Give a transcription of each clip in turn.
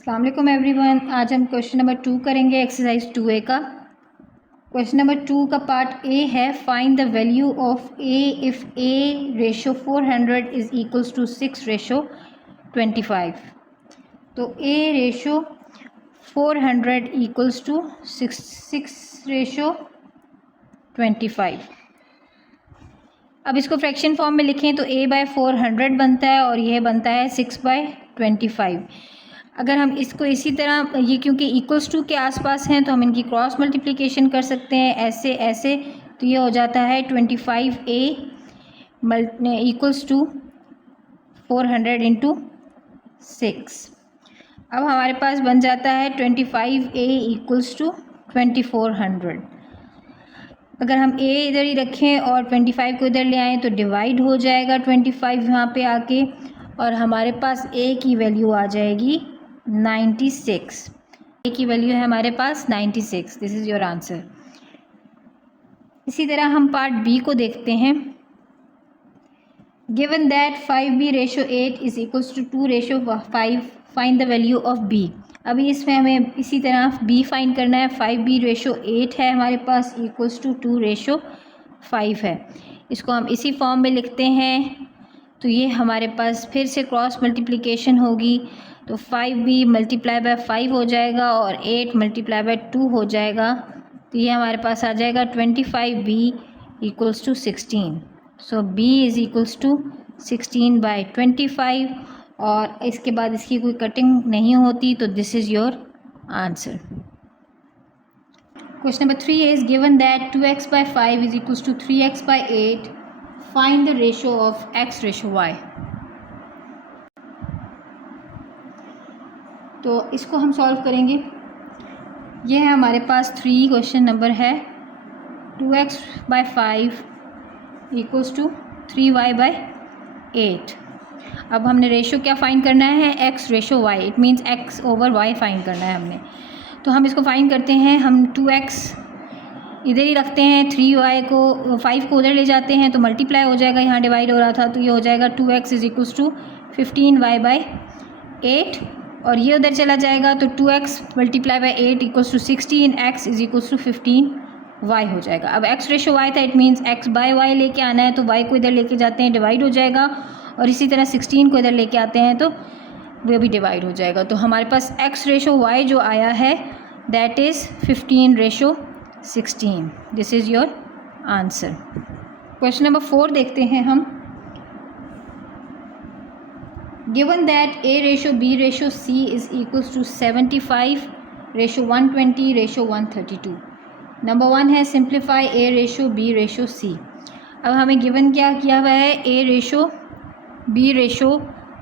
अस्सलाम वालेकुम एवरीवन। आज हम क्वेश्चन नंबर 2 करेंगे, एक्सरसाइज 2A का। क्वेश्चन नंबर 2 का पार्ट ए है, find the value of A if A ratio 400 is equals to 6 ratio 25। तो A ratio 400 equals to 6 ratio 25। अब इसको फ्रैक्शन फॉर्म में लिखें तो a बाय 400 बनता है और यह बनता है 6 बाय 25। अगर हम इसको इसी तरह, ये क्योंकि इक्वल्स टू के आसपास हैं तो हम इनकी क्रॉस मल्टीप्लिकेशन कर सकते हैं ऐसे ऐसे। तो ये हो जाता है 25a इक्वल्स टू 400 इंटू 6। अब हमारे पास बन जाता है 25a इक्वल्स टू 2400। अगर हम a इधर ही रखें और 25 को इधर ले आएँ तो डिवाइड हो जाएगा 25 यहाँ पे आके, और हमारे पास a की वैल्यू आ जाएगी 96। a की वैल्यू है हमारे पास 96। This is your answer. इसी तरह हम पार्ट बी को देखते हैं। Given that 5b ratio 8 is equals to 2 ratio 5, find the value of b। अभी इसमें हमें इसी तरह b फाइंड करना है। 5b रेशो 8 है हमारे पास, इक्वल्स टू 2 रेशो 5 है। इसको हम इसी फॉर्म में लिखते हैं। तो ये हमारे पास फिर से क्रॉस मल्टीप्लिकेशन होगी, तो 5b मल्टीप्लाई बाय 5 हो जाएगा और 8 मल्टीप्लाई बाय 2 हो जाएगा। तो ये हमारे पास आ जाएगा 25b equals to 16। So b is equals to 16 by 25, और इसके बाद इसकी कोई कटिंग नहीं होती, तो this is your answer. Question number 3 is given that 2x by 5 is equals to 3x by 8, find the ratio of x ratio y। तो इसको हम सॉल्व करेंगे। ये है हमारे पास 3 क्वेश्चन नंबर है। 2x by 5 equals to 3y bye 8। अब हमने रेशो क्या फाइंड करना है, x ratio y, it means x over y find करना है हमने। तो हम इसको फाइंड करते हैं। हम 2x इधर ही रखते हैं, 3y को 5 को उधर ले जाते हैं तो मल्टीप्लाई हो जाएगा, यहाँ डिवाइड हो रहा था तो ये हो जाएगा 2x is equals to 15y bye 8, और ये उधर चला जाएगा तो 2x multiply by 8 equals to 16, x is equals to 15y हो जाएगा। अब x रेशो y था, it means x by y लेके आना है, तो y को इधर लेके जाते हैं, डिवाइड हो जाएगा, और इसी तरह 16 को इधर लेके आते हैं तो वो भी डिवाइड हो जाएगा। तो हमारे पास x रेशो y जो आया है that is 15 ratio 16। This is your answer. Question number 4 देखते हैं हम। Given that a ratio b ratio c is equals to 75 ratio 120 ratio 132। Number 1 है simplify a ratio b ratio c। अब हमें given क्या किया हुआ है, a ratio b ratio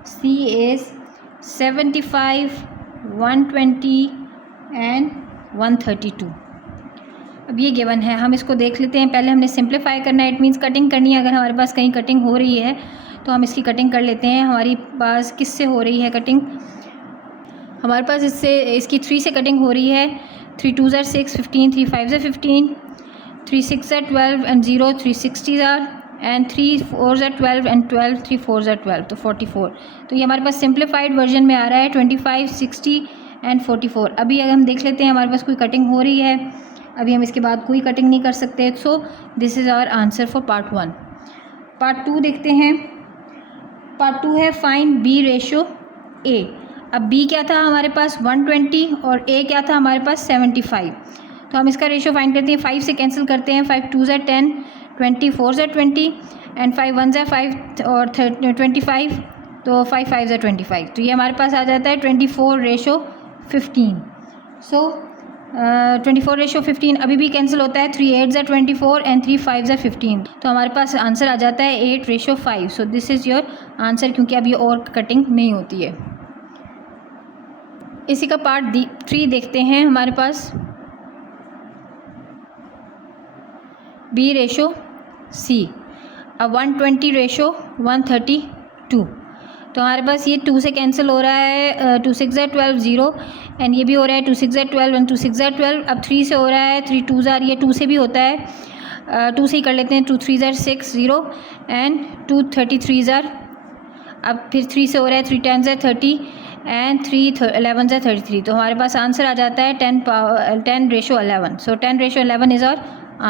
c is 75, 120 and 132। अब ये गिवन है, हम इसको देख लेते हैं। पहले हमने सिंप्लीफाई करना है, इट मीन्स कटिंग करनी है। अगर हमारे पास कहीं कटिंग हो रही है तो हम इसकी कटिंग कर लेते हैं। हमारी पास किससे हो रही है कटिंग, हमारे पास इसकी 3 से कटिंग हो रही है। 3 2 ज़ार 6, 15, 3 5 ज़ार 15, 3 6 ज़ार 12 एंड 0 3 60 ज़ार, एंड 3 4 ज़ार 12 एंड 12 3 4 ज़ार 12, तो 44। तो ये हमारे पास सिंप्लीफाइड वर्जन में आ रहा है 25, 60 एंड 44। अभी अगर हम देख लेते हैं हमारे पास कोई कटिंग हो रही है, अभी हम इसके बाद कोई कटिंग नहीं कर सकते। So this is our answer for part 1। Part 2 देखते हैं। पार्ट 2 है फाइंड b रेशो a। अब b क्या था हमारे पास 120 और a क्या था हमारे पास 75। तो हम इसका रेशो फाइंड करते हैं। 5 से कैंसिल करते हैं, 5 2 ज़ार 10, 20 4 ज़ार 20 एंड 5 1 ज़ार 5 और 25, तो 5 5 ज़ार 25। तो ये हमारे पास आ जाता है 24 रेशो 15। सो 24 रेशो 15 अभी भी कैंसिल होता है। 3 8 ज़ार 24 एंड 3 5 ज़ार 15, तो हमारे पास आंसर आ जाता है 8 ratio 5। So this is your answer, क्योंकि अब ये और कटिंग नहीं होती है। इसी का पार्ट 3 देखते हैं। हमारे पास b रेशो c। अब 120 रेशो 132, तो हमारे पास ये 2 से कैंसिल हो रहा है। 2 6 ज़ार 12 0, एंड ये भी हो रहा है 2 6 ज़ार 12 एंड 2 6 ज़ार 12। अब 3 से हो रहा है, 3 2 ज़ार, ये 2 से भी होता है, 2 से ही कर लेते हैं। 2 3 ज़ार 6 0 एंड 2 33 ज़ार। अब फिर 3 से हो रहा है, 3 10 ज़ार 30 एंड 3 11 ज़ा 33, तो हमारे पास आंसर आ जाता है 10:11. So 10:11 is our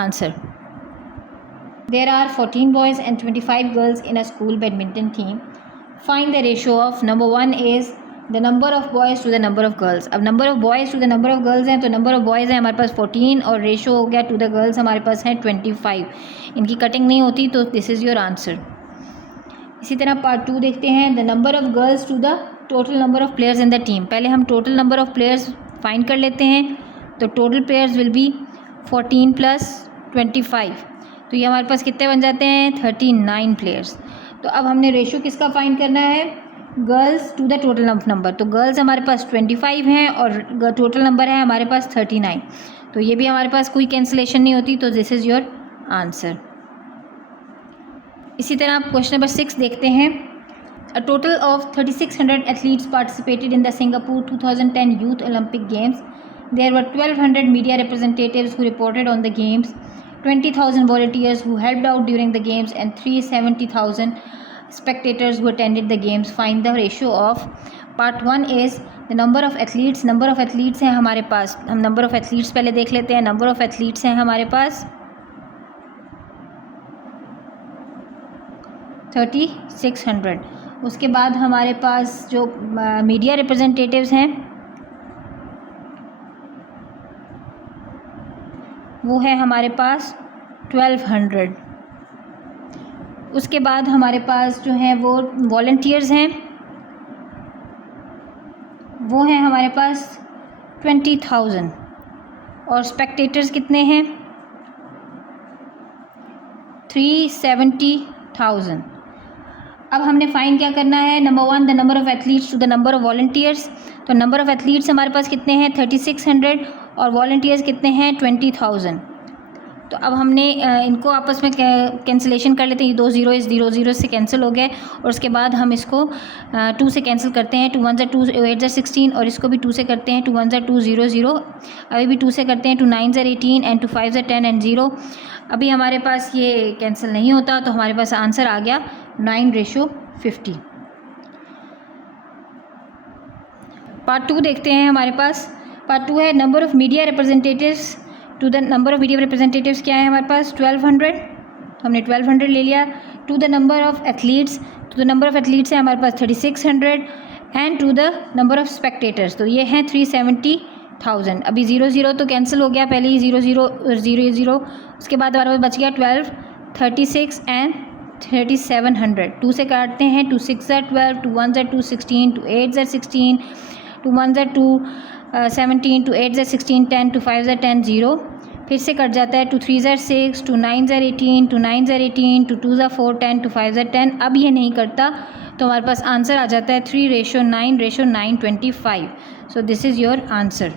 answer. There are 14 boys and 25 girls in a school badminton team. Find the ratio of number 1 is the number of boys to the number of girls. अब number of boys to the number of girls हैं, तो number of boys है हमारे पास 14 और ratio हो गया to the girls हमारे पास है 25. इनकी कटिंग नहीं होती, तो this is your answer. इसी तरह पार्ट 2 देखते हैं. The number of girls to the total number of players in the team. पहले हम total number of players find कर लेते हैं. तो total players will be 14 plus 25. तो ये हमारे पास कितने बन जाते हैं 39 प्लेयर्स. तो अब हमने रेशो किसका फाइंड करना है, girls to the total number. तो गर्ल्स हमारे पास 25 हैं और टोटल नंबर है हमारे पास 39. तो ये भी हमारे पास कोई कैंसिलेशन नहीं होती, तो दिस इज़ योर आंसर. इसी तरह आप क्वेश्चन नंबर 6 देखते हैं. A total of 3600 athletes participated in the Singapore 2010 youth Olympic games. There were 1200 media representatives who reported on the games, 20,000 volunteers who helped out during the games, and 370,000 spectators who attended the games. Find the ratio of. Part 1 is the number of athletes. Number of athletes हैं हमारे पास. हम number of athletes पहले देख लेते हैं. Number of athletes हैं हमारे पास 3600. उसके बाद हमारे पास जो मीडिया रिप्रेजेंटेटिव्स हैं वो है हमारे पास 1200. उसके बाद हमारे पास जो हैं वो वॉलंटियर्स हैं, वो हैं हमारे पास 20,000. और स्पेक्टेटर्स कितने हैं 370,000. अब हमने फाइंड क्या करना है. Number 1 the number of athletes to the number of volunteers. तो नंबर ऑफ़ एथलीट्स हमारे पास कितने हैं 3600 और वॉलंटियर्स कितने हैं 20,000. तो अब हमने इनको आपस में कैंसिलेशन कर लेते हैं. ये 2 0 इस 0 0 से कैंसिल हो गए और उसके बाद हम इसको 2 से कैंसिल करते हैं. 2 1 2 8 16 और इसको भी 2 से करते हैं. 2 1 2 0 0 अभी भी 2 से करते हैं. 2 9 18 एंड 2 5 10 एंड 0. अभी हमारे पास ये कैंसिल नहीं होता, तो हमारे पास आंसर आ गया 9:50. पार्ट 2 देखते हैं. हमारे पास पार्ट 2 है number of media representatives to the number of media representatives क्या है हमारे पास 1200. तो हमने 1200 ले लिया. To the number of athletes. तो द नंबर ऑफ़ एथलीट्स है हमारे पास 3600 and to the number of spectators तो ये हैं 370,000. अभी 0 0 तो कैंसिल हो गया पहले ही 0 0 0 0. उसके बाद हमारे पास बच गया 12 36 एंड 3700. 2 से काटते हैं. 2 6 12, 2 1 2 16, 2 8 16, 2 1 2 17, 2 8 16 10, 2 5 10 0. फिर से कट जाता है. 2 3 6, 2 9 18, 2 9 18, 2 2 4 10, 2 5 10. अब ये नहीं करता, तो हमारे पास आंसर आ जाता है 3:9:9 25. सो दिस इज़ योर आंसर.